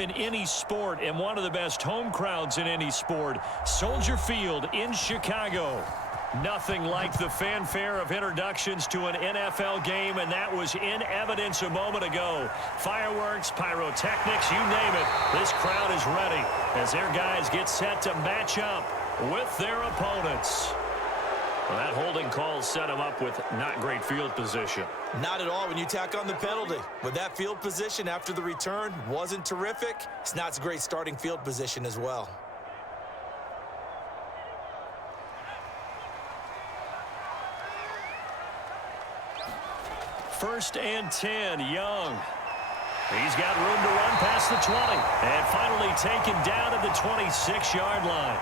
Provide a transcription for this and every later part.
in any sport and one of the best home crowds in any sport. Soldier Field in Chicago. Nothing like the fanfare of introductions to an NFL game, and that was in evidence a moment ago. Fireworks, pyrotechnics, you name it. This crowd is ready as their guys get set to match up with their opponents. Well, that holding call set them up with not great field position. Not at all when you tack on the penalty. With that field position after the return wasn't terrific, it's not a great starting field position as well. First and 10, Young. He's got room to run past the 20. And finally taken down at the 26-yard line.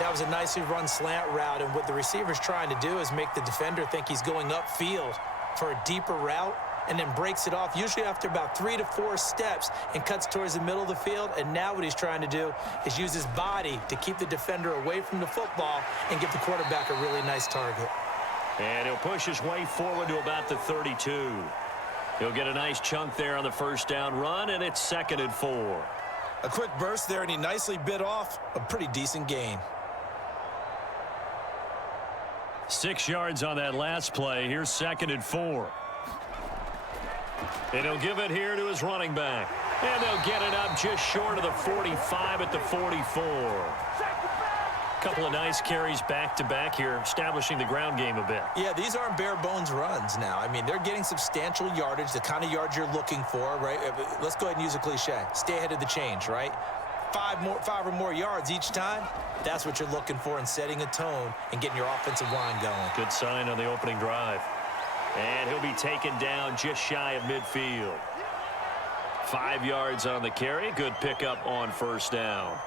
That was a nicely run slant route, and what the receiver's trying to do is make the defender think he's going upfield for a deeper route and then breaks it off, usually after about 3 to 4 steps, and cuts towards the middle of the field. And now what he's trying to do is use his body to keep the defender away from the football and give the quarterback a really nice target. And he'll push his way forward to about the 32. He'll get a nice chunk there on the first down run, and it's 2nd and 4. A quick burst there, and he nicely bit off a pretty decent gain. 6 yards on that last play. Here's 2nd and 4. And he'll give it here to his running back. And they'll get it up just short of the 45 at the 44. Couple of nice carries back-to-back here, establishing the ground game a bit. Yeah, these aren't bare-bones runs now. I mean, they're getting substantial yardage, the kind of yards you're looking for, right? Let's go ahead and use a cliche. Stay ahead of the change, right? 5 or more yards each time, that's what you're looking for in setting a tone and getting your offensive line going. Good sign on the opening drive. And he'll be taken down just shy of midfield. 5 yards on the carry. Good pickup on first down.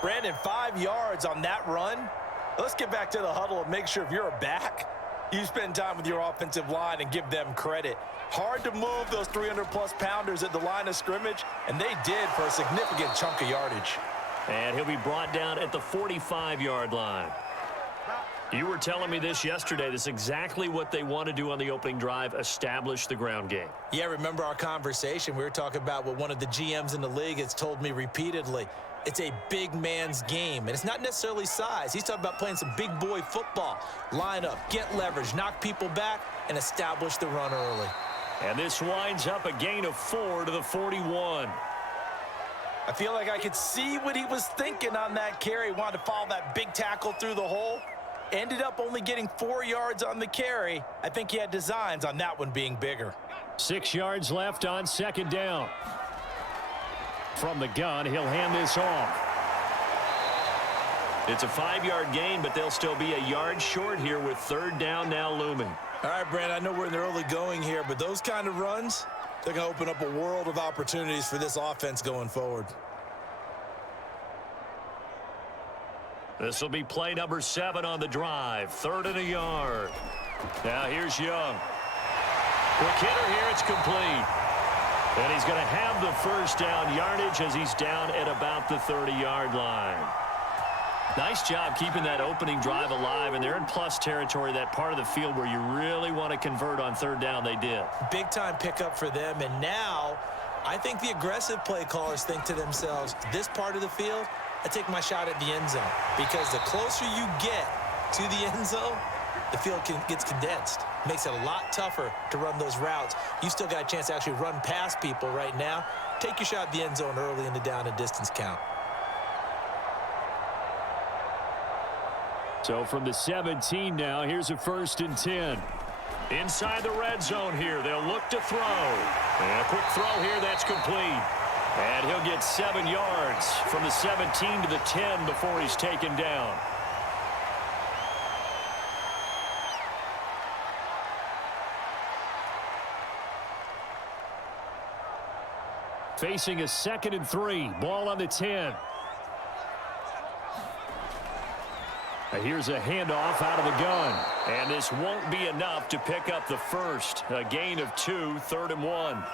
Brandon, 5 yards on that run. Let's get back to the huddle and make sure if you're a back, you spend time with your offensive line and give them credit. Hard to move those 300-plus pounders at the line of scrimmage, and they did for a significant chunk of yardage. And he'll be brought down at the 45-yard line. You were telling me this yesterday. This is exactly what they want to do on the opening drive, establish the ground game. Yeah, remember our conversation. We were talking about what one of the GMs in the league has told me repeatedly. It's a big man's game, and it's not necessarily size. He's talking about playing some big boy football. Line up, get leverage, knock people back, and establish the run early. And this winds up a gain of 4 to the 41. I feel like I could see what he was thinking on that carry. Wanted to follow that big tackle through the hole. Ended up only getting 4 yards on the carry. I think he had designs on that one being bigger. 6 yards left on 2nd down. From the gun, he'll hand this off. It's a 5-yard gain, but they'll still be a yard short here with 3rd down now looming. All right, Brand, I know we're in the early going here, but those kind of runs, they're going to open up a world of opportunities for this offense going forward. This will be play number 7 on the drive. 3rd and a yard. Now here's Young. Quick hitter here. It's complete. And he's going to have the first down yardage as he's down at about the 30-yard line. Nice job keeping that opening drive alive, and they're in plus territory, that part of the field where you really want to convert on 3rd down. They did. Big-time pickup for them, and now I think the aggressive play callers think to themselves, this part of the field, I take my shot at the end zone, because the closer you get to the end zone, the field gets condensed. Makes it a lot tougher to run those routes. You still got a chance to actually run past people right now. Take your shot at the end zone early in the down and distance count. So from the 17 now, here's a 1st and 10. Inside the red zone here, they'll look to throw. And a quick throw here, that's complete. And he'll get 7 yards from the 17 to the 10 before he's taken down. Facing a 2nd and 3. Ball on the 10. Here's a handoff out of the gun. And this won't be enough to pick up the first. A gain of 2, 3rd and 1.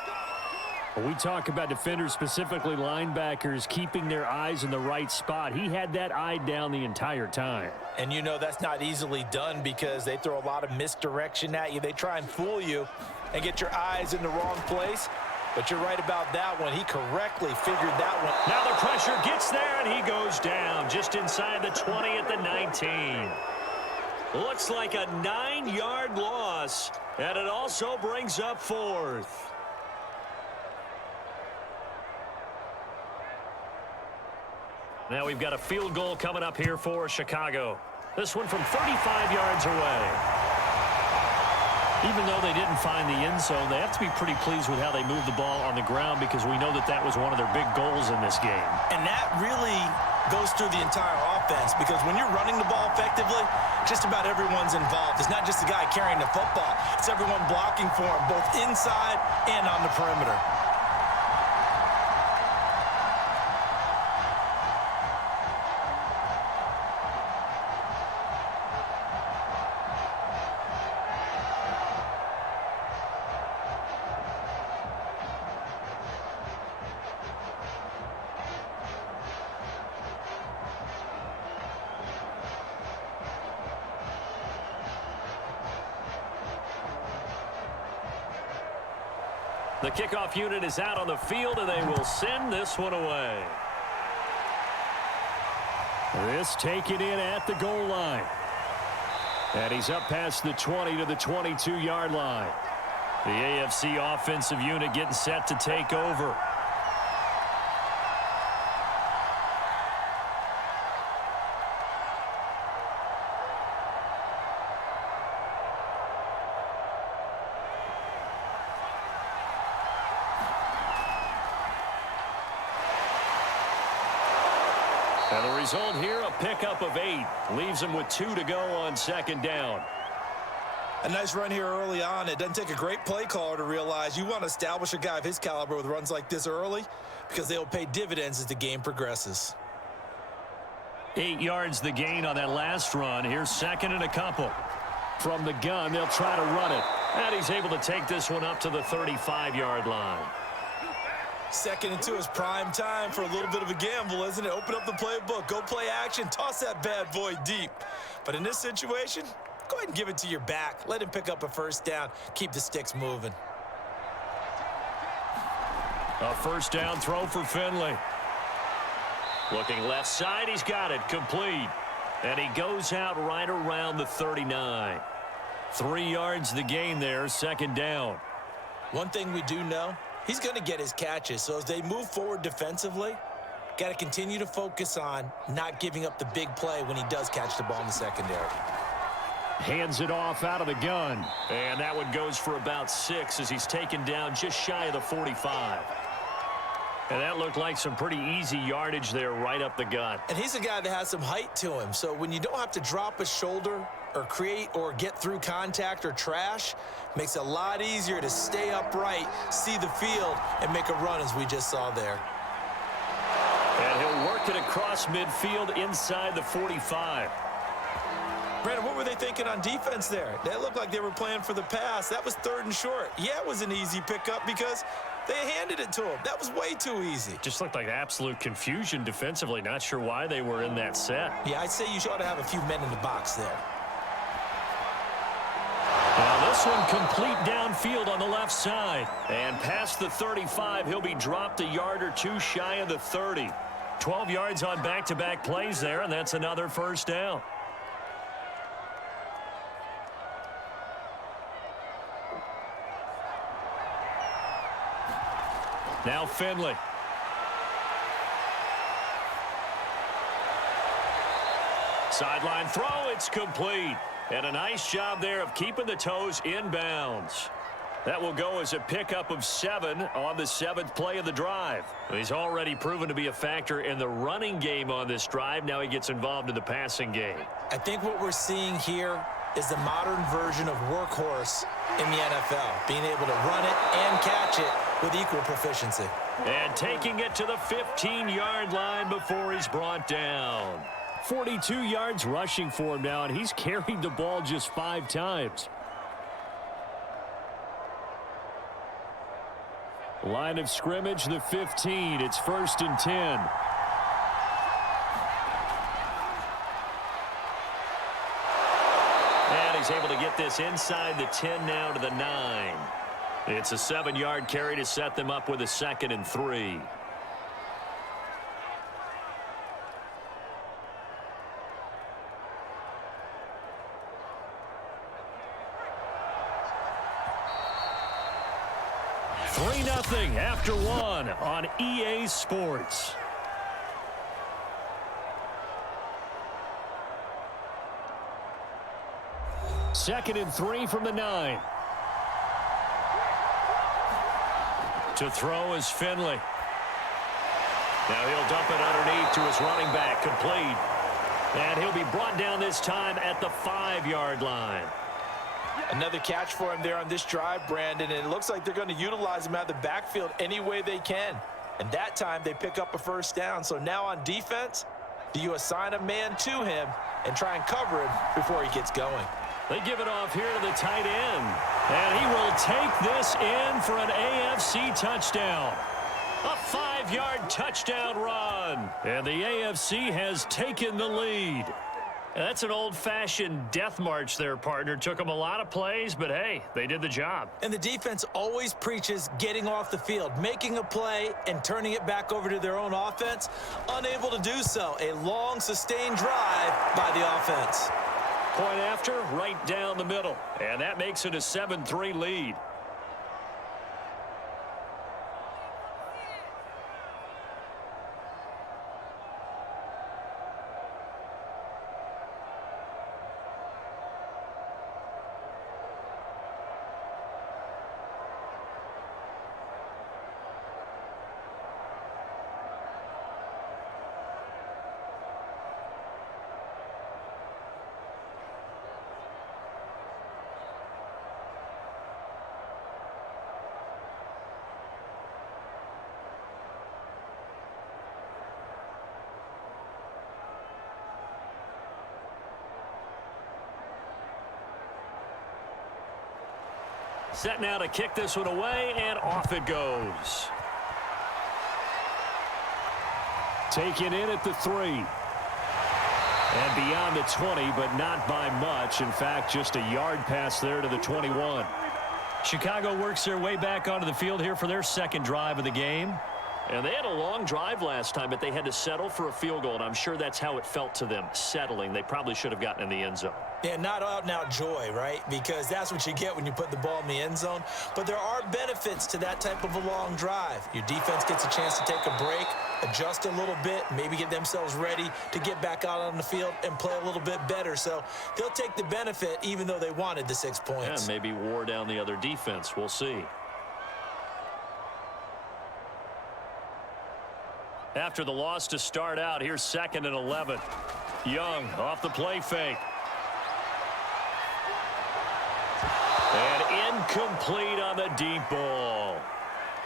We talk about defenders, specifically linebackers, keeping their eyes in the right spot. He had that eye down the entire time. And you know that's not easily done because they throw a lot of misdirection at you. They try and fool you and get your eyes in the wrong place. But you're right about that one. He correctly figured that one. Now the pressure gets there, and he goes down just inside the 20 at the 19. Looks like a 9-yard loss, and it also brings up 4th. Now we've got a field goal coming up here for Chicago. This one from 35 yards away. Even though they didn't find the end zone, they have to be pretty pleased with how they moved the ball on the ground, because we know that that was one of their big goals in this game. And that really goes through the entire offense, because when you're running the ball effectively, just about everyone's involved. It's not just the guy carrying the football. It's everyone blocking for him, both inside and on the perimeter. The kickoff unit is out on the field, and they will send this one away. This taken in at the goal line. And he's up past the 20 to the 22-yard line. The AFC offensive unit getting set to take over. And the result here, a pickup of 8. Leaves him with 2 to go on 2nd down. A nice run here early on. It doesn't take a great play caller to realize you want to establish a guy of his caliber with runs like this early, because they'll pay dividends as the game progresses. 8 yards the gain on that last run. Here's 2nd and a couple. From the gun, they'll try to run it. And he's able to take this one up to the 35-yard line. 2nd and 2 is prime time for a little bit of a gamble, isn't it? Open up the playbook, go play action, toss that bad boy deep. But in this situation, go ahead and give it to your back. Let him pick up a 1st down. Keep the sticks moving. A 1st down throw for Finley. Looking left side, he's got it, complete. And he goes out right around the 39. 3 yards the gain there, 2nd down. One thing we do know, he's going to get his catches. So as they move forward defensively, got to continue to focus on not giving up the big play when he does catch the ball in the secondary. Hands it off out of the gun. And that one goes for about 6 as he's taken down just shy of the 45. And that looked like some pretty easy yardage there right up the gut. And he's a guy that has some height to him. So when you don't have to drop a shoulder or create or get through contact or trash, makes it a lot easier to stay upright, see the field, and make a run as we just saw there. And he'll work it across midfield inside the 45. Brandon, what were they thinking on defense there? They looked like they were playing for the pass. That was 3rd and short. Yeah, it was an easy pickup because they handed it to him. That was way too easy. Just looked like absolute confusion defensively. Not sure why they were in that set. Yeah, I'd say you ought to have a few men in the box there. Now this one complete downfield on the left side. And past the 35, he'll be dropped a yard or 2 shy of the 30. 12 yards on back-to-back plays there, and that's another 1st down. Now Finley. Sideline throw, it's complete. And a nice job there of keeping the toes inbounds. That will go as a pickup of 7 on the 7th play of the drive. He's already proven to be a factor in the running game on this drive. Now he gets involved in the passing game. I think what we're seeing here is the modern version of workhorse in the NFL, being able to run it and catch it with equal proficiency. And taking it to the 15-yard line before he's brought down. 42 yards rushing for him now, and he's carried the ball just 5 times. Line of scrimmage, the 15. It's 1st and 10. And he's able to get this inside the 10 now to the 9. It's a 7-yard carry to set them up with a 2nd and 3. Nothing after 1 on EA Sports. Second and 3 from the 9. To throw is Finley. Now he'll dump it underneath to his running back, complete. And he'll be brought down this time at the 5-yard line. Another catch for him there on this drive, Brandon, and it looks like they're going to utilize him out of the backfield any way they can. And that time they pick up a first down. So now on defense, do you assign a man to him and try and cover him before he gets going? They give it off here to the tight end. And he will take this in for an AFC touchdown. A 5-yard touchdown run. And the AFC has taken the lead. That's an old-fashioned death march there, partner. Took them a lot of plays, but hey, they did the job. And the defense always preaches getting off the field, making a play and turning it back over to their own offense. Unable to do so. A long, sustained drive by the offense. Point after, right down the middle. And that makes it a 7-3 lead. Set now to kick this one away, and off it goes. Taken in at the 3. And beyond the 20, but not by much. In fact, just a yard pass there to the 21. Chicago works their way back onto the field here for their second drive of the game. And they had a long drive last time, but they had to settle for a field goal, and I'm sure that's how it felt to them, settling. They probably should have gotten in the end zone. Yeah, not out-and-out joy, right? Because that's what you get when you put the ball in the end zone. But there are benefits to that type of a long drive. Your defense gets a chance to take a break, adjust a little bit, maybe get themselves ready to get back out on the field and play a little bit better. So they'll take the benefit even though they wanted the 6 points. Yeah, maybe wore down the other defense. We'll see. After the loss to start out, here's 2nd and 11. Young off the play fake. And incomplete on the deep ball.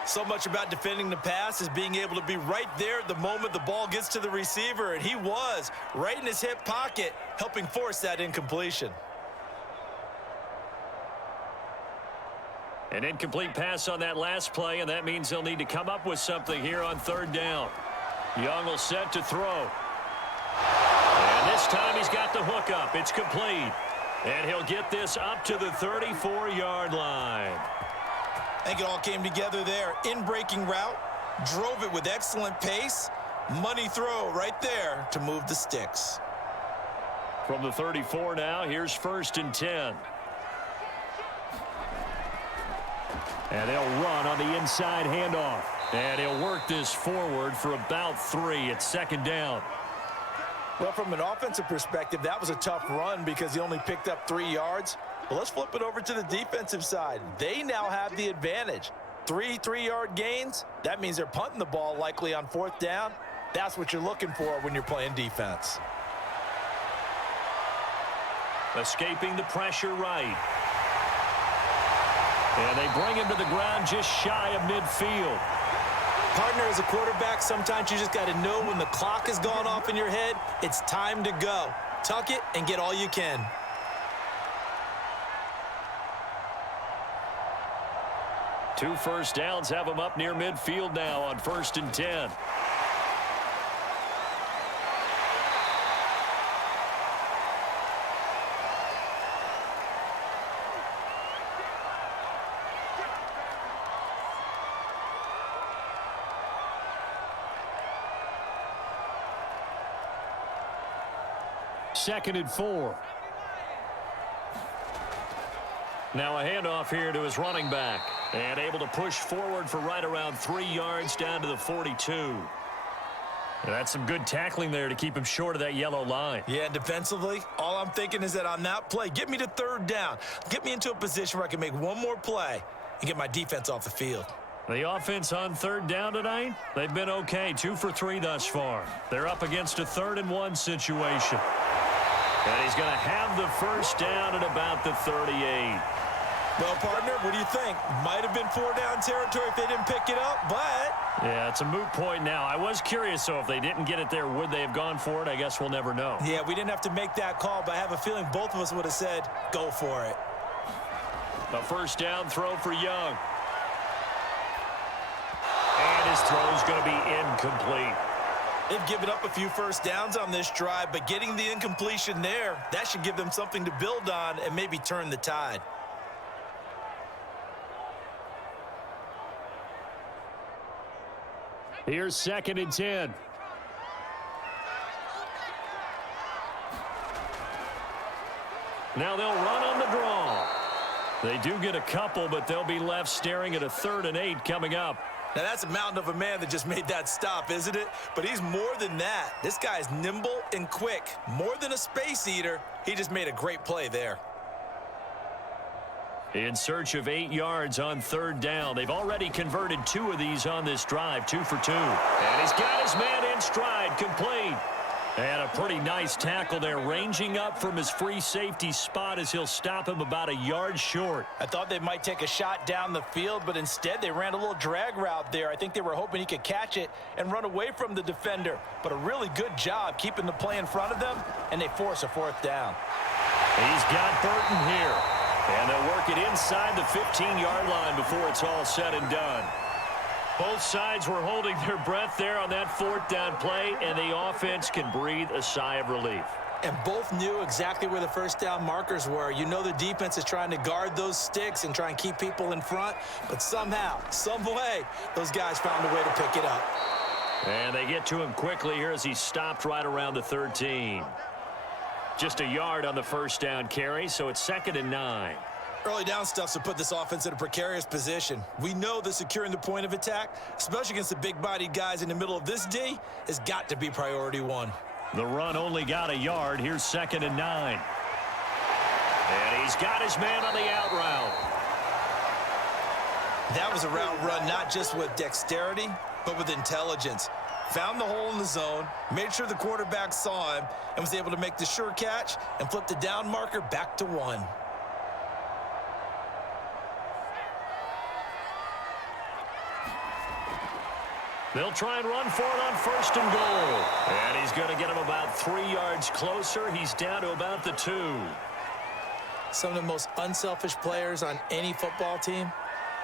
So much about defending the pass is being able to be right there at the moment the ball gets to the receiver, and he was right in his hip pocket, helping force that incompletion. An incomplete pass on that last play, and that means they'll need to come up with something here on 3rd down. Young will set to throw. And this time he's got the hook up. It's complete. And he'll get this up to the 34-yard line. I think it all came together there. In-breaking route, drove it with excellent pace. Money throw right there to move the Stix. From the 34 now, here's 1st and 10. And they'll run on the inside handoff. And he'll work this forward for about 3. It's 2nd down. Well, from an offensive perspective, that was a tough run because he only picked up 3 yards. Well, let's flip it over to the defensive side. They now have the advantage. 3 3-yard gains. That means they're punting the ball likely on 4th down. That's what you're looking for when you're playing defense. Escaping the pressure right. And they bring him to the ground just shy of midfield. Partner, as a quarterback, sometimes you just got to know when the clock has gone off in your head, it's time to go. Tuck it and get all you can. Two first downs have him up near midfield now on 1st and 10. 2nd and 4. Now a handoff here to his running back. And able to push forward for right around 3 yards down to the 42. That's some good tackling there to keep him short of that yellow line. Yeah, defensively, all I'm thinking is that on that play, get me to 3rd down. Get me into a position where I can make one more play and get my defense off the field. The offense on 3rd down tonight, they've been okay, 2 for 3 thus far. They're up against a 3rd and 1 situation. And he's going to have the 1st down at about the 38. Well, partner, what do you think? Might have been 4-down territory if they didn't pick it up, but... Yeah, it's a moot point now. I was curious, though, if they didn't get it there, would they have gone for it? I guess we'll never know. Yeah, we didn't have to make that call, but I have a feeling both of us would have said, go for it. A 1st down throw for Young. And his throw is going to be incomplete. They've given up a few 1st downs on this drive, but getting the incompletion there, that should give them something to build on and maybe turn the tide. Here's 2nd and 10. Now they'll run on the draw. They do get a couple, but they'll be left staring at a 3rd and 8 coming up. Now, that's a mountain of a man that just made that stop, isn't it? But he's more than that. This guy's nimble and quick. More than a space eater, he just made a great play there. In search of 8 yards on 3rd down. They've already converted 2 of these on this drive, 2 for 2. And he's got his man in stride, complete. And a pretty nice tackle there, ranging up from his free safety spot as he'll stop him about a yard short. I thought they might take a shot down the field, but instead they ran a little drag route there. I think they were hoping he could catch it and run away from the defender. But a really good job keeping the play in front of them, and they force a 4th down. He's got Burton here. And they'll work it inside the 15-yard line before it's all said and done. Both sides were holding their breath there on that 4th down play, and the offense can breathe a sigh of relief. And both knew exactly where the 1st down markers were. You know the defense is trying to guard those sticks and try and keep people in front, but somehow, some way, those guys found a way to pick it up. And they get to him quickly here as he stopped right around the 13. Just a yard on the 1st down carry, so it's 2nd and 9. Early down stuff's to put this offense in a precarious position. We know that securing the point of attack, especially against the big-bodied guys in the middle of this D, has got to be priority 1. The run only got a yard. Here's 2nd and 9. And he's got his man on the out route. That was a route run not just with dexterity, but with intelligence. Found the hole in the zone, made sure the quarterback saw him, and was able to make the sure catch and flip the down marker back to 1. They'll try and run for it on 1st and goal. And he's going to get him about 3 yards closer. He's down to about the 2. Some of the most unselfish players on any football team,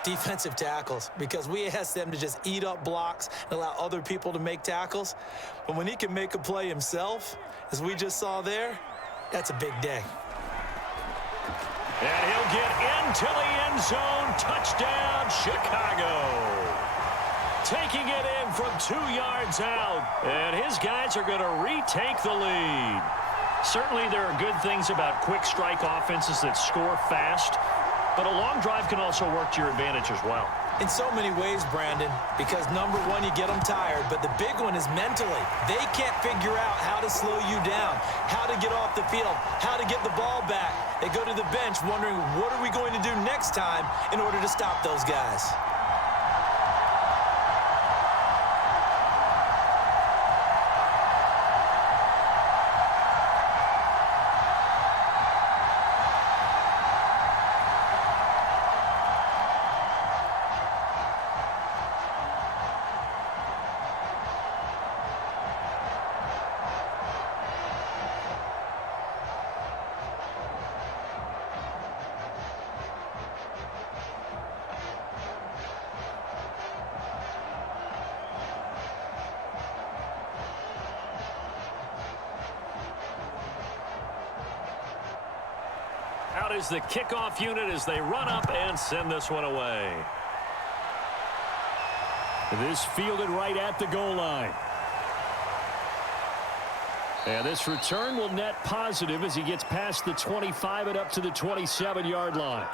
defensive tackles, because we ask them to just eat up blocks and allow other people to make tackles. But when he can make a play himself, as we just saw there, that's a big day. And he'll get into the end zone. Touchdown, Chicago. Taking it in from 2 yards out. And his guys are going to retake the lead. Certainly there are good things about quick strike offenses that score fast, but a long drive can also work to your advantage as well. In so many ways, Brandon, because number one, you get them tired, but the big one is mentally. They can't figure out how to slow you down, how to get off the field, how to get the ball back. They go to the bench wondering, what are we going to do next time in order to stop those guys? Out is the kickoff unit as they run up and send this one away. This fielded right at the goal line. And this return will net positive as he gets past the 25 and up to the 27-yard line.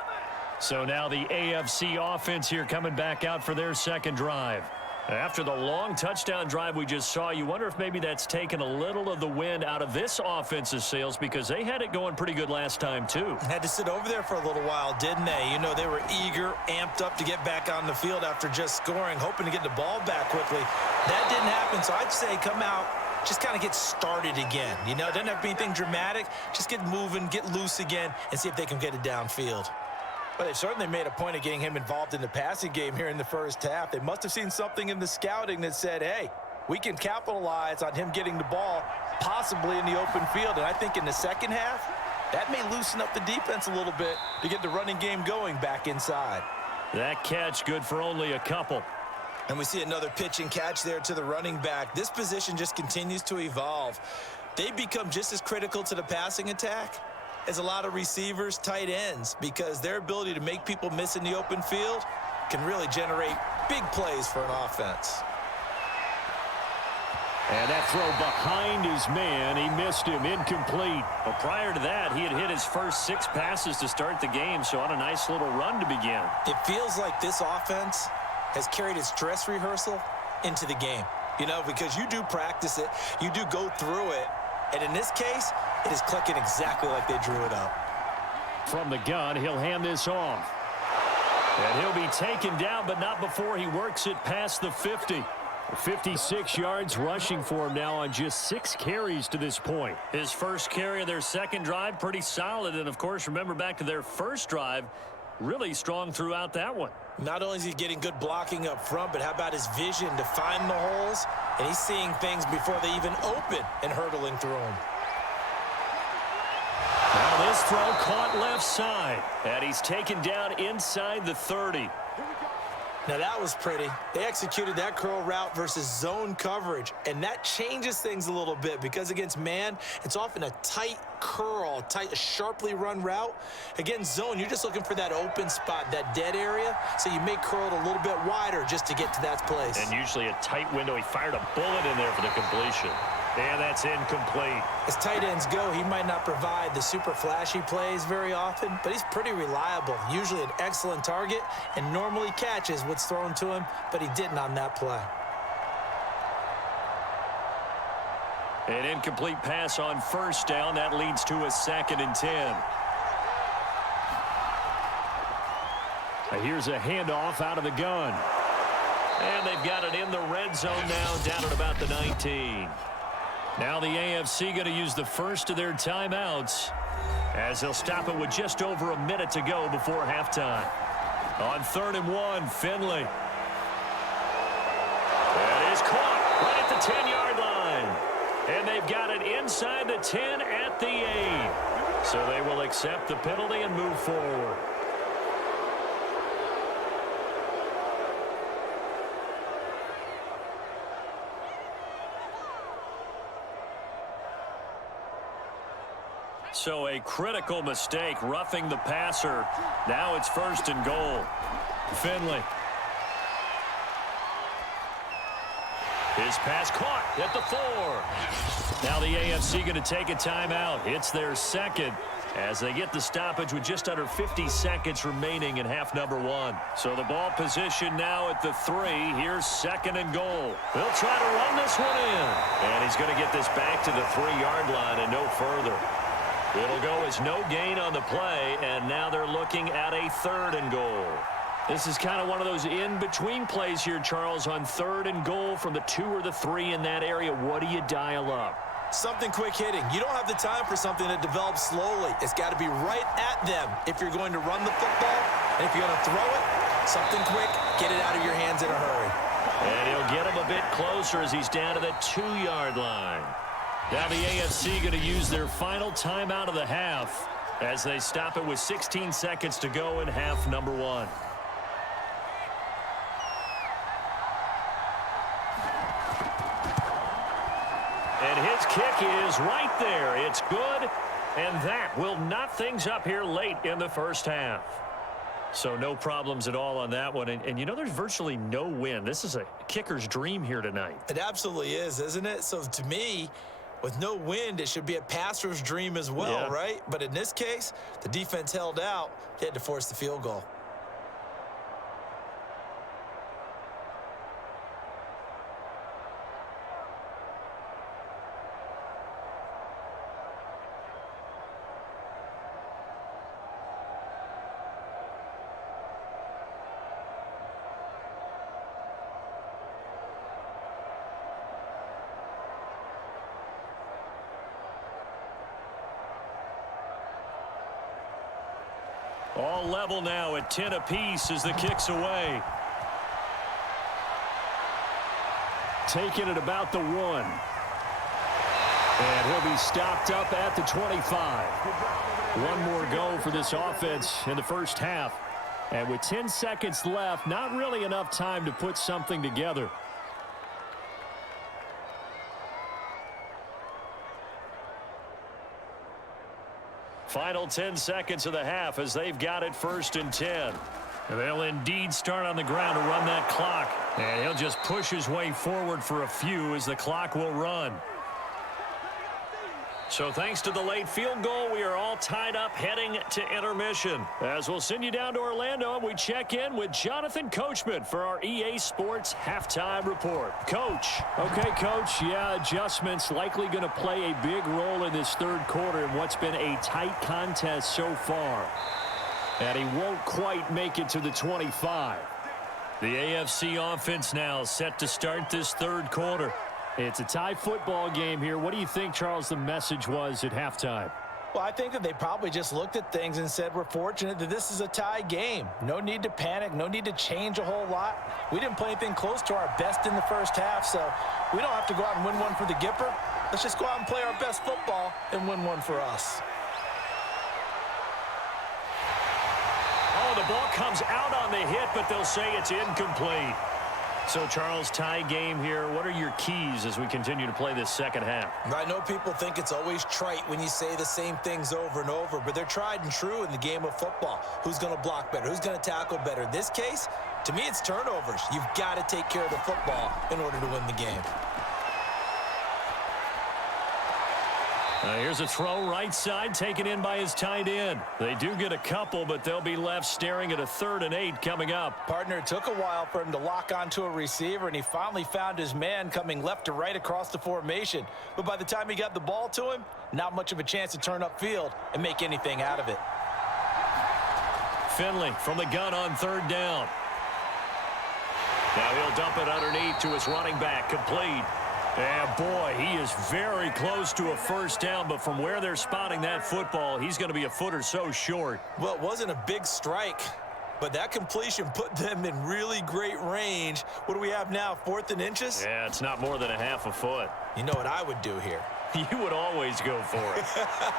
So now the AFC offense here coming back out for their second drive. After the long touchdown drive we just saw, you wonder if maybe that's taken a little of the wind out of this offense's sails because they had it going pretty good last time too. Had to sit over there for a little while, didn't they? You know, they were eager, amped up to get back on the field after just scoring, hoping to get the ball back quickly. That didn't happen, so I'd say come out, just kind of get started again. You know, it doesn't have to be anything dramatic. Just get moving, get loose again, and see if they can get it downfield. Well, they certainly made a point of getting him involved in the passing game here in the first half. They must have seen something in the scouting that said, hey, we can capitalize on him getting the ball possibly in the open field. And I think in the second half, that may loosen up the defense a little bit to get the running game going back inside. That catch good for only a couple. And we see another pitch and catch there to the running back. This position just continues to evolve. They become just as critical to the passing attack as a lot of receivers, tight ends, because their ability to make people miss in the open field can really generate big plays for an offense. And that throw behind his man, he missed him, incomplete. Well, prior to that, he had hit his first 6 passes to start the game, so on a nice little run to begin. It feels like this offense has carried its dress rehearsal into the game, you know, because you do practice it, you do go through it, and in this case, it is clicking exactly like they drew it up. From the gun, he'll hand this off. And he'll be taken down, but not before he works it past the 50. 56 yards rushing for him now on just 6 carries to this point. His first carry of their second drive, pretty solid. And, of course, remember back to their first drive, really strong throughout that one. Not only is he getting good blocking up front, but how about his vision to find the holes? And he's seeing things before they even open and hurdling through them. Now this throw caught left side, and he's taken down inside the 30. Now that was pretty. They executed that curl route versus zone coverage, and that changes things a little bit because against man, it's often a tight curl, tight, sharply run route. Against zone, you're just looking for that open spot, that dead area, so you may curl it a little bit wider just to get to that place. And usually a tight window. He fired a bullet in there for the completion. And that's incomplete. As tight ends go, he might not provide the super flashy plays very often, but he's pretty reliable, usually an excellent target, and normally catches what's thrown to him, but he didn't on that play. An incomplete pass on first down. That leads to a 2nd and 10. Here's a handoff out of the gun. And they've got it in the red zone now, down at about the 19. Now the AFC going to use the first of their timeouts as they'll stop it with just over a minute to go before halftime. On 3rd and 1, Finley. That is caught right at the 10-yard line. And they've got it inside the 10 at the 8. So they will accept the penalty and move forward. So a critical mistake, roughing the passer. Now it's 1st and goal. Finley. His pass caught at the 4. Now the AFC going to take a timeout. It's their second as they get the stoppage with just under 50 seconds remaining in half number 1. So the ball position now at the 3. Here's 2nd and goal. They'll try to run this one in. And he's going to get this back to the 3-yard line and no further. It'll go as no gain on the play, and now they're looking at a 3rd and goal. This is kind of one of those in-between plays here, Charles, on 3rd and goal from the 2 or the 3 in that area. What do you dial up? Something quick hitting. You don't have the time for something that develops slowly. It's got to be right at them if you're going to run the football. And if you're going to throw it, something quick, get it out of your hands in a hurry. And he'll get him a bit closer as he's down to the 2-yard line. Now the AFC going to use their final timeout of the half as they stop it with 16 seconds to go in half number 1. And his kick is right there. It's good, and that will knot things up here late in the first half. So no problems at all on that one. And you know, there's virtually no wind. This is a kicker's dream here tonight. It absolutely is, isn't it? So to me, With no wind, it should be a passer's dream as well, right? But in this case, the defense held out. They had to force the field goal. All level now at 10 apiece as the kick's away. Taking it about the 1. And he'll be stopped up at the 25. One more go for this offense in the first half. And with 10 seconds left, not really enough time to put something together. Final 10 seconds of the half as they've got it 1st and 10. And they'll indeed start on the ground to run that clock. And he'll just push his way forward for a few as the clock will run. So thanks to the late field goal, we are all tied up heading to intermission. As we'll send you down to Orlando, we check in with Jonathan Coachman for our EA Sports Halftime Report. Coach. Okay, Coach. Yeah, adjustments likely going to play a big role in this third quarter in what's been a tight contest so far. And he won't quite make it to the 25. The AFC offense now set to start this third quarter. It's a tie football game here. What do you think, Charles, the message was at halftime? Well, I think that they probably just looked at things and said, we're fortunate that this is a tie game. No need to panic. No need to change a whole lot. We didn't play anything close to our best in the first half, so we don't have to go out and win one for the Gipper. Let's just go out and play our best football and win one for us. Oh, the ball comes out on the hit, but they'll say it's incomplete. So, Charles, tie game here. What are your keys as we continue to play this second half? I know people think it's always trite when you say the same things over and over, but they're tried and true in the game of football. Who's going to block better? Who's going to tackle better? In this case, to me, it's turnovers. You've got to take care of the football in order to win the game. Here's a throw right side taken in by his tight end. They do get a couple, but they'll be left staring at a 3rd and 8 coming up. Partner, it took a while for him to lock onto a receiver, and he finally found his man coming left to right across the formation. But by the time he got the ball to him, not much of a chance to turn upfield and make anything out of it. Finley from the gun on 3rd down. Now he'll dump it underneath to his running back, complete. And boy, he is very close to a first down, but from where they're spotting that football, he's going to be a foot or so short. Well, it wasn't a big strike, but that completion put them in really great range. What do we have now, 4th and inches? Yeah, it's not more than a half a foot. You know what I would do here? You would always go for it.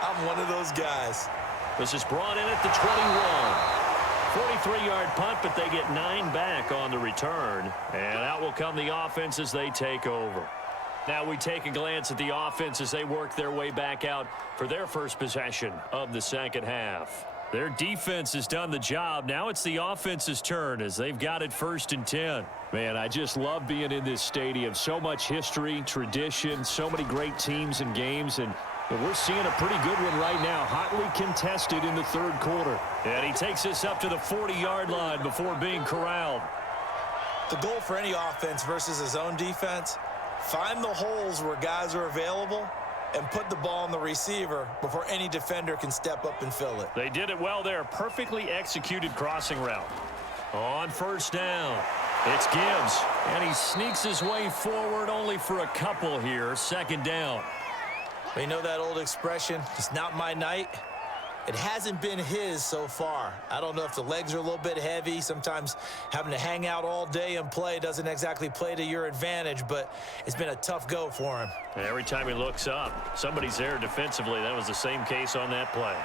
I'm one of those guys. This is brought in at the 21. 43-yard punt, but they get 9 back on the return. And out will come the offense as they take over. Now we take a glance at the offense as they work their way back out for their first possession of the second half. Their defense has done the job. Now it's the offense's turn as they've got it 1st and 10. Man, I just love being in this stadium. So much history, tradition, so many great teams and games, and we're seeing a pretty good one right now, hotly contested in the third quarter. And he takes us up to the 40-yard line before being corralled. The goal for any offense versus his own defense, find the holes where guys are available and put the ball on the receiver before any defender can step up and fill it. They did it well there. Perfectly executed crossing route. On 1st down, it's Gibbs. And he sneaks his way forward only for a couple here. 2nd down. You know that old expression, it's not my night? It hasn't been his so far. I don't know if the legs are a little bit heavy. Sometimes having to hang out all day and play doesn't exactly play to your advantage, but it's been a tough go for him. And every time he looks up, somebody's there defensively. That was the same case on that play.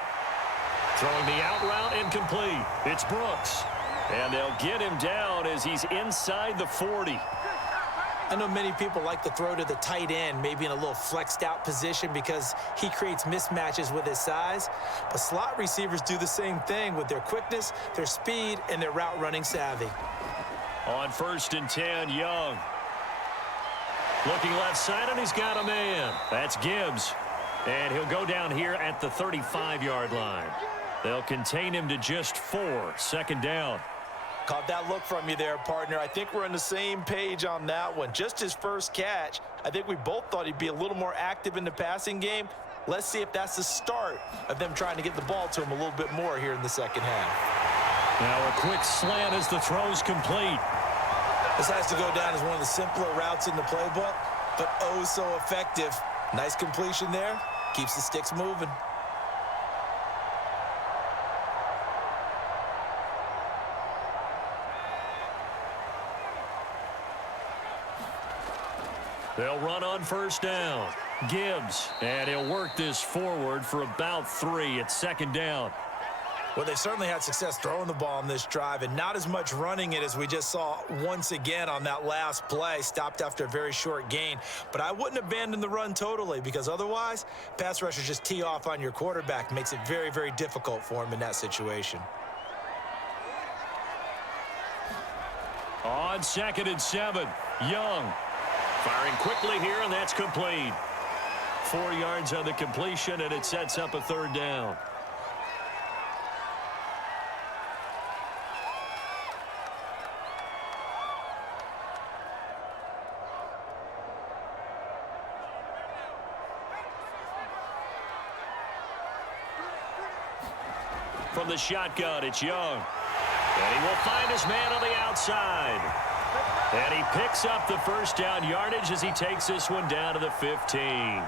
Throwing the out route, incomplete. It's Brooks. And they'll get him down as he's inside the 40. I know many people like to throw to the tight end, maybe in a little flexed out position because he creates mismatches with his size. But slot receivers do the same thing with their quickness, their speed, and their route running savvy. On 1st and 10, Young. Looking left side, and he's got a man. That's Gibbs. And he'll go down here at the 35-yard line. They'll contain him to just 4. Second down. Caught that look from you there, partner. I think we're on the same page on that one. Just his first catch. I think we both thought he'd be a little more active in the passing game. Let's see if that's the start of them trying to get the ball to him a little bit more here in the second half. Now a quick slant as the throw's complete. This has to go down as one of the simpler routes in the playbook, but oh so effective. Nice completion there. Keeps the sticks moving. They'll run on first down. Gibbs, and he'll work this forward for about 3 at second down. Well, they certainly had success throwing the ball on this drive, and not as much running it as we just saw once again on that last play. Stopped after a very short gain. But I wouldn't abandon the run totally, because otherwise, pass rushers just tee off on your quarterback. Makes it very, very difficult for him in that situation. On 2nd and 7, Young. Firing quickly here, and that's complete. 4 yards on the completion, and it sets up a third down. From the shotgun, it's Young. And he will find his man on the outside. And he picks up the first down yardage as he takes this one down to the 15. And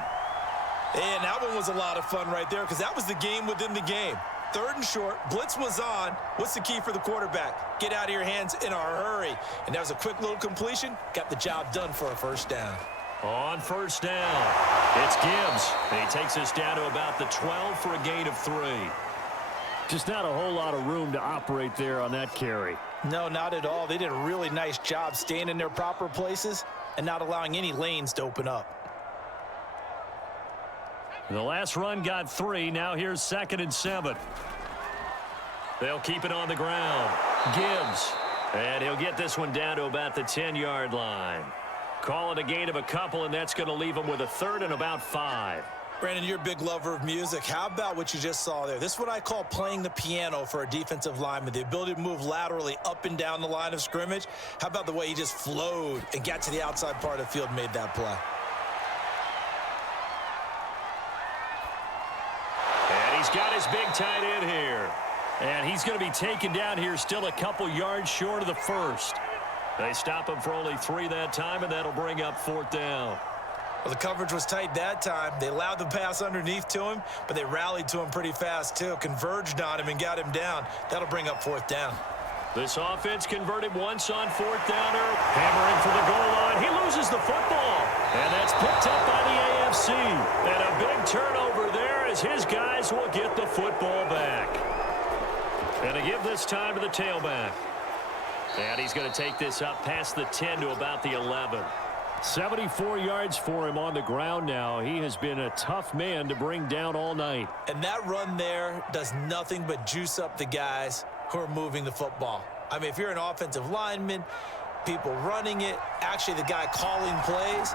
that one was a lot of fun right there, because that was the game within the game. 3rd and short, blitz was on. What's the key for the quarterback? Get out of your hands in a hurry. And that was a quick little completion. Got the job done for a first down. On first down, it's Gibbs. And he takes us down to about the 12 for a gain of 3. Just not a whole lot of room to operate there on that carry. No, not at all. They did a really nice job staying in their proper places and not allowing any lanes to open up. The last run got 3. Now here's 2nd and 7. They'll keep it on the ground. Gibbs. And he'll get this one down to about the 10-yard line. Call it a gain of a couple, and that's going to leave him with a 3rd and about 5. Brandon, you're a big lover of music. How about what you just saw there? This is what I call playing the piano for a defensive lineman. The ability to move laterally up and down the line of scrimmage. How about the way he just flowed and got to the outside part of the field and made that play? And he's got his big tight end here. And he's going to be taken down here still a couple yards short of the first. They stop him for only 3 that time, and that'll bring up 4th down. Well, the coverage was tight that time. They allowed the pass underneath to him, but they rallied to him pretty fast, too. Converged on him and got him down. That'll bring up 4th down. This offense converted once on 4th downer. Hammering for the goal line. He loses the football. And that's picked up by the AFC. And a big turnover there as his guys will get the football back. And to give this time to the tailback. And he's going to take this up past the 10 to about the 11. 74 yards for him on the ground now. He has been a tough man to bring down all night. And that run there does nothing but juice up the guys who are moving the football. I mean, if you're an offensive lineman, people running it, actually the guy calling plays,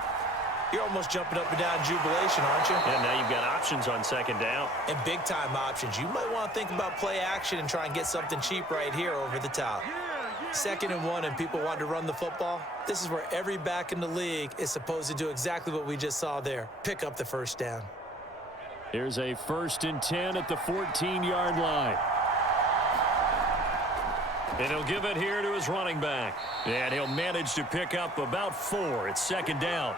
you're almost jumping up and down in jubilation, aren't you? And now you've got options on 2nd down. And big-time options. You might want to think about play action and try and get something cheap right here over the top. 2nd and 1 and people want to run the football. This is where every back in the league is supposed to do exactly what we just saw there. Pick up the first down. Here's a 1st and 10 at the 14-yard line. And he'll give it here to his running back. And he'll manage to pick up about 4 at 2nd down.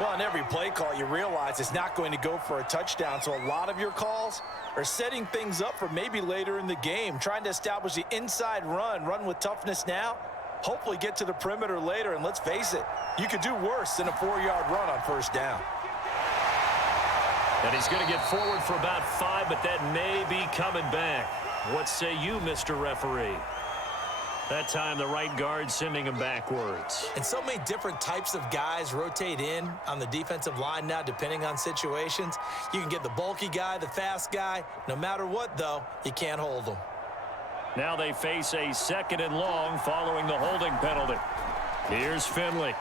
Well, on every play call, you realize it's not going to go for a touchdown. So a lot of your calls are setting things up for maybe later in the game, trying to establish the inside run with toughness now, hopefully get to the perimeter later. And let's face it, you could do worse than a 4-yard run on first down. And he's going to get forward for about 5, but that may be coming back. What say you, Mr. Referee? That time, the right guard sending him backwards. And so many different types of guys rotate in on the defensive line now, depending on situations. You can get the bulky guy, the fast guy. No matter what, though, you can't hold them. Now they face a 2nd and long following the holding penalty. Here's Finley.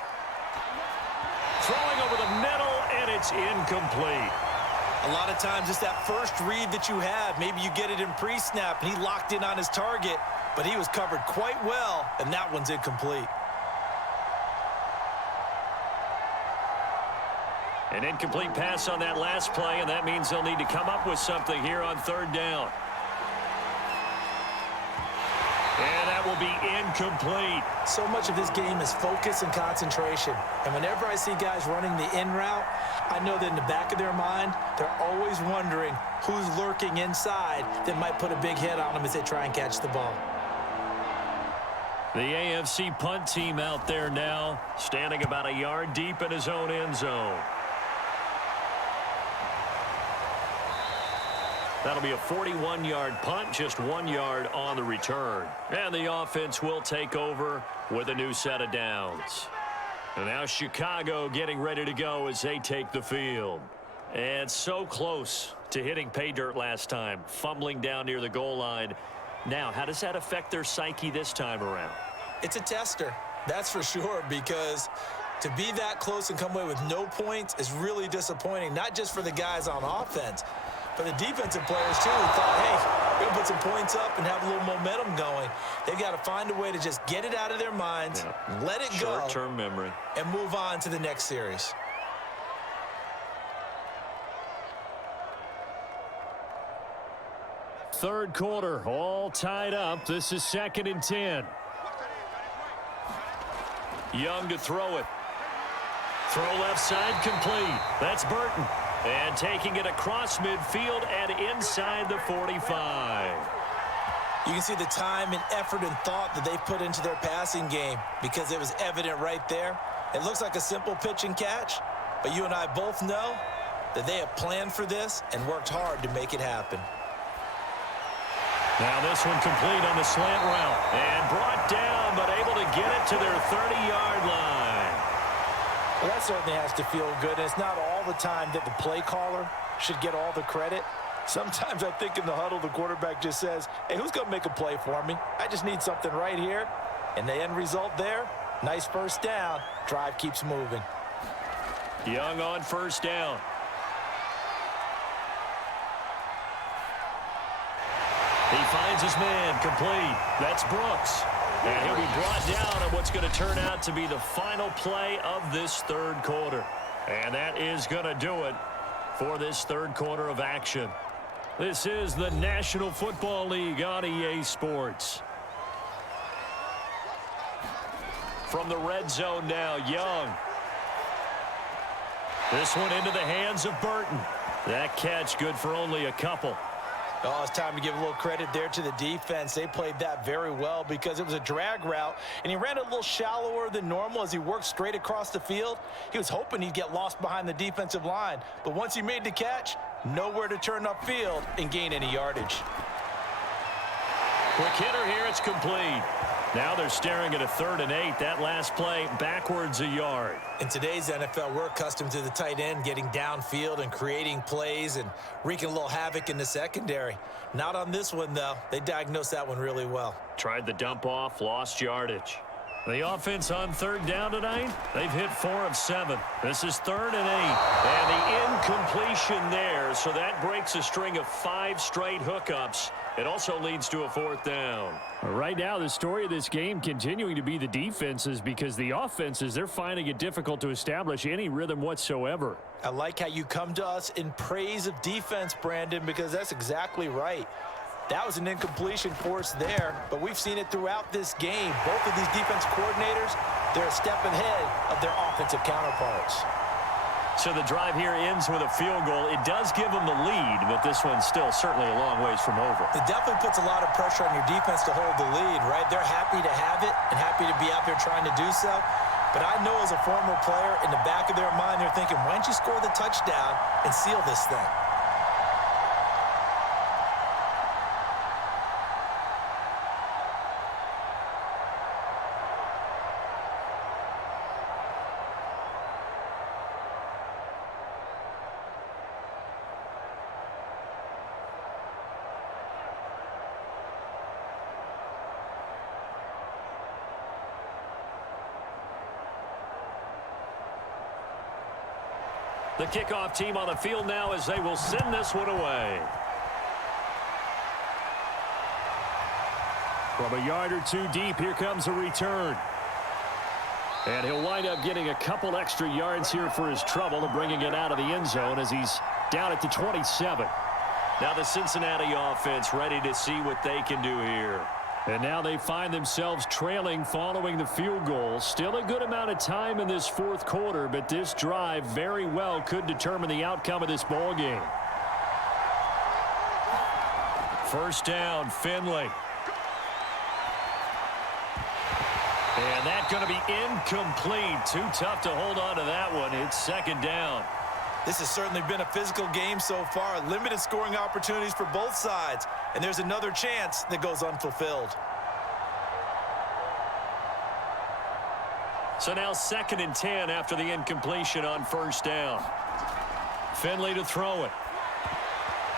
it's incomplete. A lot of times it's that first read that you have. Maybe you get it in pre-snap, and he locked in on his target, but he was covered quite well, and that one's incomplete. An incomplete pass on that last play, and that means they'll need to come up with something here on third down. And that will be incomplete. So much of this game is focus and concentration. And whenever I see guys running the in route, I know that in the back of their mind, they're always wondering who's lurking inside that might put a big hit on them as they try and catch the ball. The AFC punt team out there now, standing about a yard deep in his own end zone. That'll be a 41-yard punt, just 1 yard on the return. And the offense will take over with a new set of downs. And now Chicago getting ready to go as they take the field. And so close to hitting pay dirt last time, fumbling down near the goal line. Now, how does that affect their psyche this time around? It's a tester, that's for sure, because to be that close and come away with no points is really disappointing, not just for the guys on offense, but the defensive players, too, who thought, hey, we're going to put some points up and have a little momentum going. They've got to find a way to just get it out of their minds, let it go, short-term memory, and move on to the next series. Third quarter, all tied up. This is 2nd and 10. Young to throw it. Throw left side complete. That's Burton. And taking it across midfield and inside the 45. You can see the time and effort and thought that they've put into their passing game because it was evident right there. It looks like a simple pitch and catch, but you and I both know that they have planned for this and worked hard to make it happen. Now this one complete on the slant route and brought down, but able to get it to their 30-yard line. Well, that certainly has to feel good, and it's not all the time that the play caller should get all the credit. Sometimes I think in the huddle, the quarterback just says, hey, who's going to make a play for me? I just need something right here. And the end result there, nice first down. Drive keeps moving. Young on first down. He finds his man complete. That's Brooks. And he'll be brought down on what's going to turn out to be the final play of this third quarter. And that is going to do it for this third quarter of action. This is the National Football League on EA Sports. From the red zone now, Young. This one into the hands of Burton. That catch good for only a couple. Oh, it's time to give a little credit there to the defense. They played that very well because it was a drag route, and he ran a little shallower than normal as he worked straight across the field. He was hoping he'd get lost behind the defensive line, but once he made the catch, nowhere to turn upfield and gain any yardage. Quick hitter here, it's complete. Now they're staring at a 3rd and 8. That last play backwards a yard. In today's NFL, we're accustomed to the tight end getting downfield and creating plays and wreaking a little havoc in the secondary. Not on this one, though. They diagnosed that one really well. Tried the dump off, lost yardage. The offense on third down tonight, they've hit 4 of 7. This is 3rd and 8. And the incompletion there, so that breaks a string of 5 straight hookups. It also leads to a 4th down. Right now, the story of this game continuing to be the defenses, because the offenses, they're finding it difficult to establish any rhythm whatsoever. I like how you come to us in praise of defense, Brandon, because that's exactly right. That was an incompletion force there, but we've seen it throughout this game. Both of these defense coordinators, they're a step ahead of their offensive counterparts. So the drive here ends with a field goal. It does give them the lead, but this one's still certainly a long ways from over. It definitely puts a lot of pressure on your defense to hold the lead, right? They're happy to have it and happy to be out there trying to do so. But I know as a former player, in the back of their mind, they're thinking, why don't you score the touchdown and seal this thing? The kickoff team on the field now as they will send this one away. From a yard or two deep, here comes a return. And he'll wind up getting a couple extra yards here for his trouble and bringing it out of the end zone as he's down at the 27. Now the Cincinnati offense ready to see what they can do here. And now they find themselves trailing following the field goal. Still a good amount of time in this fourth quarter, but this drive very well could determine the outcome of this ball game. First down, Finley. And that's going to be incomplete. Too tough to hold on to that one. It's second down. This has certainly been a physical game so far. Limited scoring opportunities for both sides. And there's another chance that goes unfulfilled. So now 2nd and 10 after the incompletion on first down. Finley to throw it.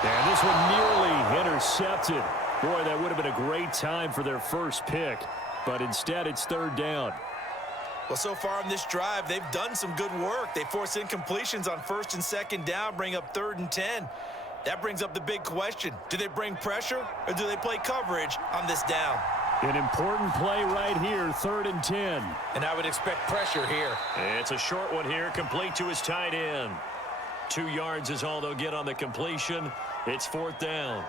And this one nearly intercepted. Boy, that would have been a great time for their first pick. But instead, it's third down. Well, so far in this drive, they've done some good work. They force incompletions on 1st and 2nd down, bring up 3rd and 10. That brings up the big question. Do they bring pressure or do they play coverage on this down? An important play right here, 3rd and 10. And I would expect pressure here. It's a short one here, complete to his tight end. 2 yards is all they'll get on the completion. It's 4th down.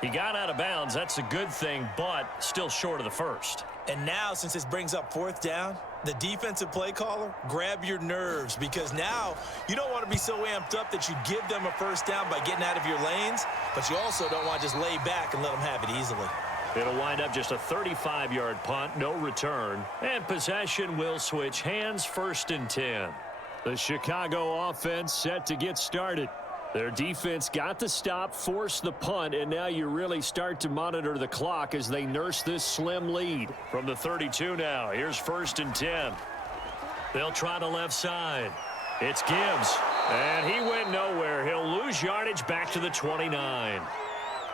He got out of bounds. That's a good thing, but still short of the first. And now, since this brings up 4th down, the defensive play caller, grab your nerves, because now you don't want to be so amped up that you give them a first down by getting out of your lanes, but you also don't want to just lay back and let them have it easily. It'll wind up just a 35-yard punt, no return, and possession will switch hands, 1st and 10. The Chicago offense set to get started. Their defense got the stop, forced the punt, and now you really start to monitor the clock as they nurse this slim lead. From the 32 now, here's 1st and 10. They'll try the left side. It's Gibbs, and he went nowhere. He'll lose yardage back to the 29.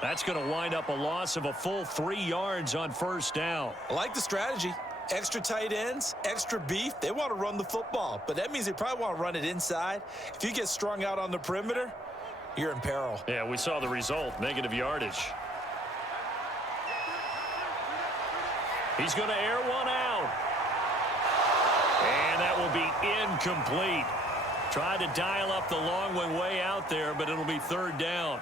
That's going to wind up a loss of a full 3 yards on first down. I like the strategy. Extra tight ends, extra beef. They want to run the football, but that means they probably want to run it inside. If you get strung out on the perimeter, you're in peril. Yeah, we saw the result, negative yardage. He's going to air one out. And that will be incomplete. Tried to dial up the long one way out there, but it'll be 3rd down.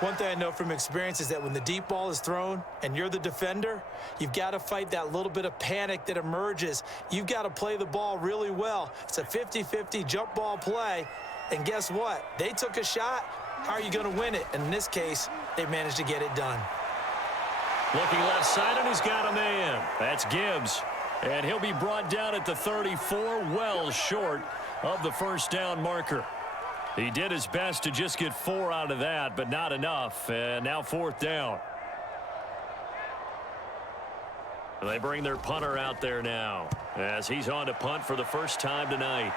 One thing I know from experience is that when the deep ball is thrown and you're the defender, you've got to fight that little bit of panic that emerges. You've got to play the ball really well. It's a 50-50 jump ball play. And guess what? They took a shot. How are you going to win it? And in this case, they managed to get it done. Looking left side, and he's got a man. That's Gibbs. And he'll be brought down at the 34, well short of the first down marker. He did his best to just get 4 out of that, but not enough. And now 4th down. They bring their punter out there now as he's on to punt for the first time tonight.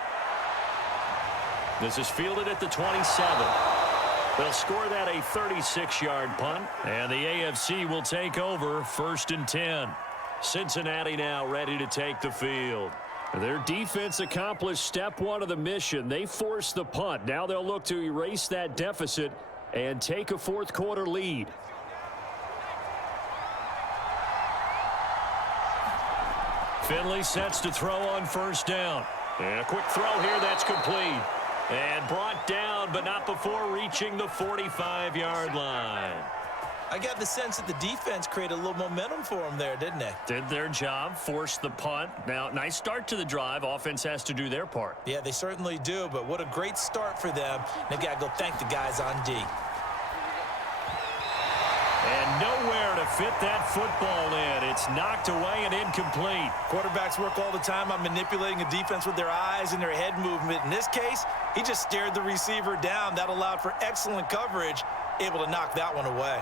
This is fielded at the 27. They'll score that a 36-yard punt, and the AFC will take over 1st and 10. Cincinnati now ready to take the field. Their defense accomplished step 1 of the mission. They forced the punt. Now they'll look to erase that deficit and take a 4th quarter lead. Finley sets to throw on first down. And a quick throw here that's complete. And brought down, but not before reaching the 45-yard line. I got the sense that the defense created a little momentum for them there, didn't they? Did their job, forced the punt. Now, nice start to the drive. Offense has to do their part. Yeah, they certainly do, but what a great start for them. They've got to go thank the guys on D. And nowhere to fit that football in. It's knocked away and incomplete. Quarterbacks work all the time on manipulating a defense with their eyes and their head movement. In this case, he just stared the receiver down. That allowed for excellent coverage, able to knock that one away.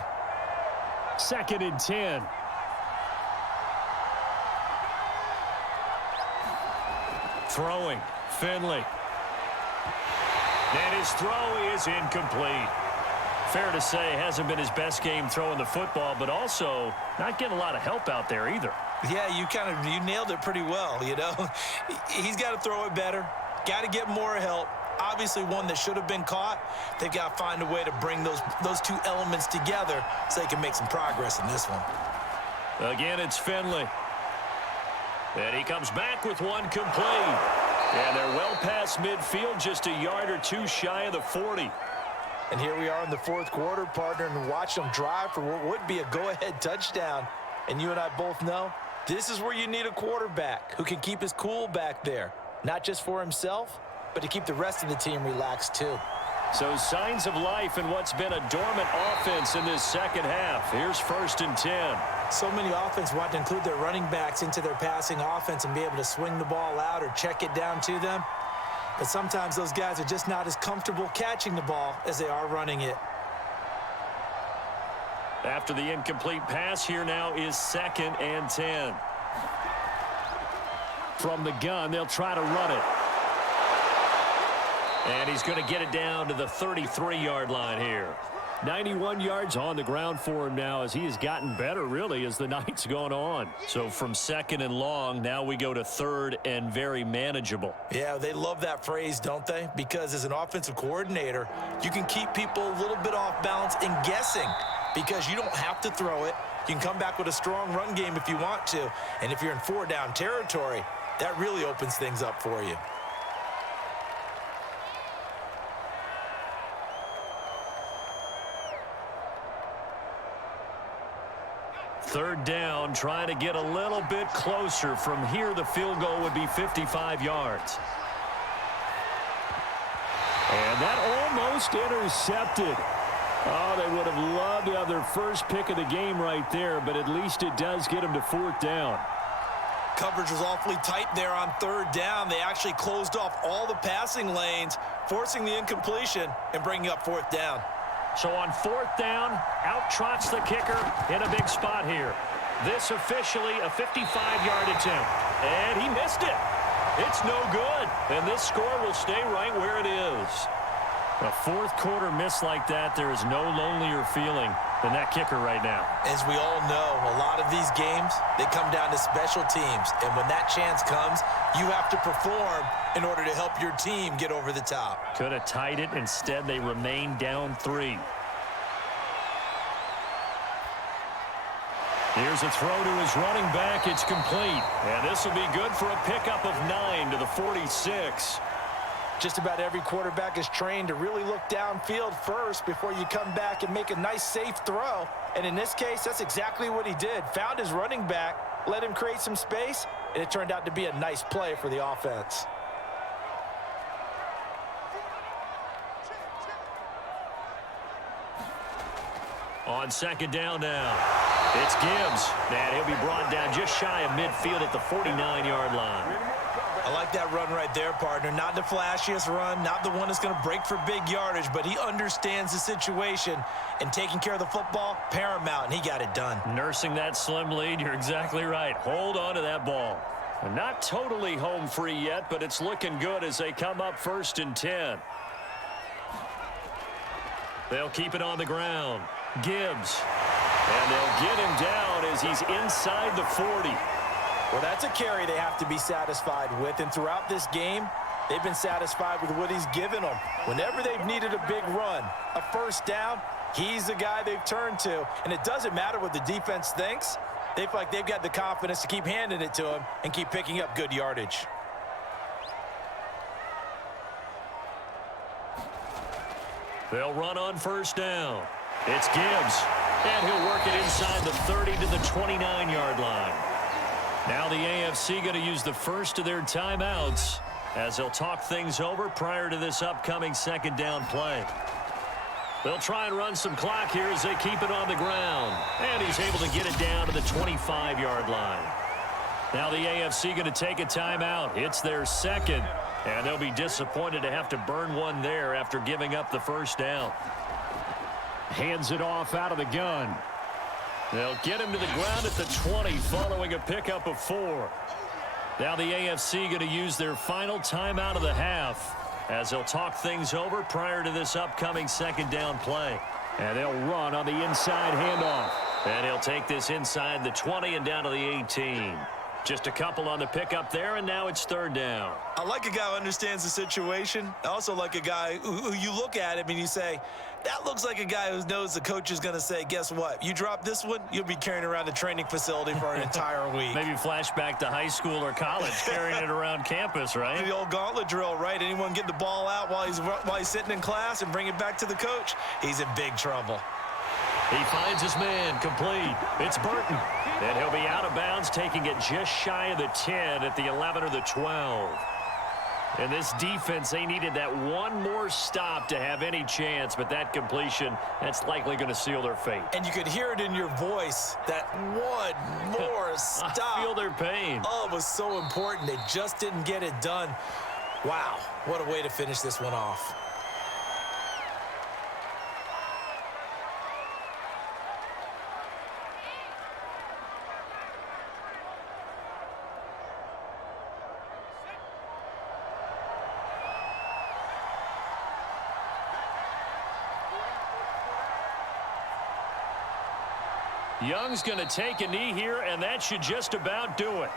2nd and 10. Throwing, Finley. And his throw is incomplete. Fair to say, hasn't been his best game throwing the football, but also not getting a lot of help out there either. Yeah, you nailed it pretty well, you know. He's got to throw it better, got to get more help, obviously one that should have been caught. They've got to find a way to bring those two elements together so they can make some progress in this one. Again, it's Finley. And he comes back with one complete. And they're well past midfield, just a yard or two shy of the 40. And here we are in the fourth quarter, partner, and watch them drive for what would be a go-ahead touchdown. And you and I both know this is where you need a quarterback who can keep his cool back there, not just for himself, but to keep the rest of the team relaxed too. So signs of life in what's been a dormant offense in this second half. Here's 1st and 10. So many offense want to include their running backs into their passing offense and be able to swing the ball out or check it down to them. But sometimes those guys are just not as comfortable catching the ball as they are running it. After the incomplete pass, here now is 2nd and 10. From the gun, they'll try to run it. And he's going to get it down to the 33-yard line here. 91 yards on the ground for him now as he has gotten better, really, as the night's gone on. So from 2nd and long, now we go to 3rd and very manageable. Yeah, they love that phrase, don't they? Because as an offensive coordinator, you can keep people a little bit off balance and guessing because you don't have to throw it. You can come back with a strong run game if you want to. And if you're in 4-down territory, that really opens things up for you. Third down, trying to get a little bit closer. From here, the field goal would be 55 yards. And that almost intercepted. Oh, they would have loved to have their first pick of the game right there, but at least it does get them to 4th down. Coverage was awfully tight there on 3rd down. They actually closed off all the passing lanes, forcing the incompletion and bringing up 4th down. So on 4th down, out trots the kicker in a big spot here. This officially a 55-yard attempt. And he missed it. It's no good. And this score will stay right where it is. A fourth quarter miss like that, there is no lonelier feeling than that kicker right now. As we all know, a lot of these games, they come down to special teams. And when that chance comes, you have to perform in order to help your team get over the top. Could have tied it. Instead, they remain down 3. Here's a throw to his running back. It's complete. And this will be good for a pickup of 9 to the 46. Just about every quarterback is trained to really look downfield first before you come back and make a nice, safe throw. And in this case, that's exactly what he did. Found his running back, let him create some space, and it turned out to be a nice play for the offense. On 2nd down now, it's Gibbs. And he'll be brought down just shy of midfield at the 49-yard line. I like that run right there, partner. Not the flashiest run, not the one that's going to break for big yardage, but he understands the situation, and taking care of the football, paramount, and he got it done. Nursing that slim lead, you're exactly right. Hold on to that ball. And not totally home free yet, but it's looking good as they come up 1st and 10. They'll keep it on the ground. Gibbs. And they'll get him down as he's inside the 40. Well, that's a carry they have to be satisfied with, and throughout this game, they've been satisfied with what he's given them. Whenever they've needed a big run, a 1st down, he's the guy they've turned to, and it doesn't matter what the defense thinks. They feel like they've got the confidence to keep handing it to him and keep picking up good yardage. They'll run on 1st down. It's Gibbs, and he'll work it inside the 30 to the 29-yard line. Now the AFC going to use the first of their timeouts as they'll talk things over prior to this upcoming 2nd down play. They'll try and run some clock here as they keep it on the ground. And he's able to get it down to the 25-yard line. Now the AFC going to take a timeout. It's their 2nd, and they'll be disappointed to have to burn one there after giving up the 1st down. Hands it off out of the gun. They'll get him to the ground at the 20 following a pickup of 4. Now the AFC going to use their final timeout of the half as they'll talk things over prior to this upcoming 2nd down play. And they'll run on the inside handoff. And he'll take this inside the 20 and down to the 18. Just a couple on the pickup there, and now it's third down. I like a guy who understands the situation. I also like a guy who you look at him and you say, that looks like a guy who knows the coach is going to say, guess what? You drop this one, you'll be carrying around the training facility for an entire week. Maybe flashback to high school or college, carrying it around campus, right? The old gauntlet drill, right? Anyone get the ball out while he's sitting in class and bring it back to the coach? He's in big trouble. He finds his man, complete. It's Burton. And he'll be out of bounds, taking it just shy of the 10 at the 11 or the 12. And this defense, they needed that one more stop to have any chance, but that completion, that's likely going to seal their fate. And you could hear it in your voice, that one more stop. I feel their pain. Oh, it was so important. They just didn't get it done. Wow, what a way to finish this one off. Young's going to take a knee here, and that should just about do it.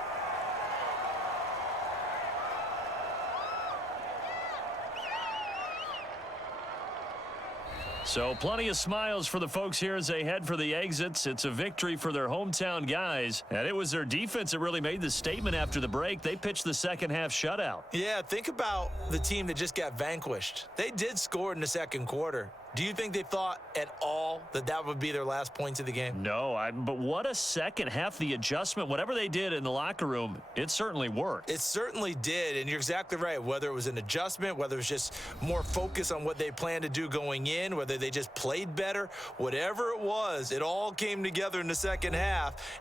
So plenty of smiles for the folks here as they head for the exits. It's a victory for their hometown guys. And it was their defense that really made the statement after the break. They pitched the second half shutout. Yeah, think about the team that just got vanquished. They did score in the second quarter. Do you think they thought at all that that would be their last points of the game? No, but what a second half. The adjustment, whatever they did in the locker room, it certainly worked. It certainly did, and you're exactly right. Whether it was an adjustment, whether it was just more focus on what they planned to do going in, whether they just played better, whatever it was, it all came together in the second half.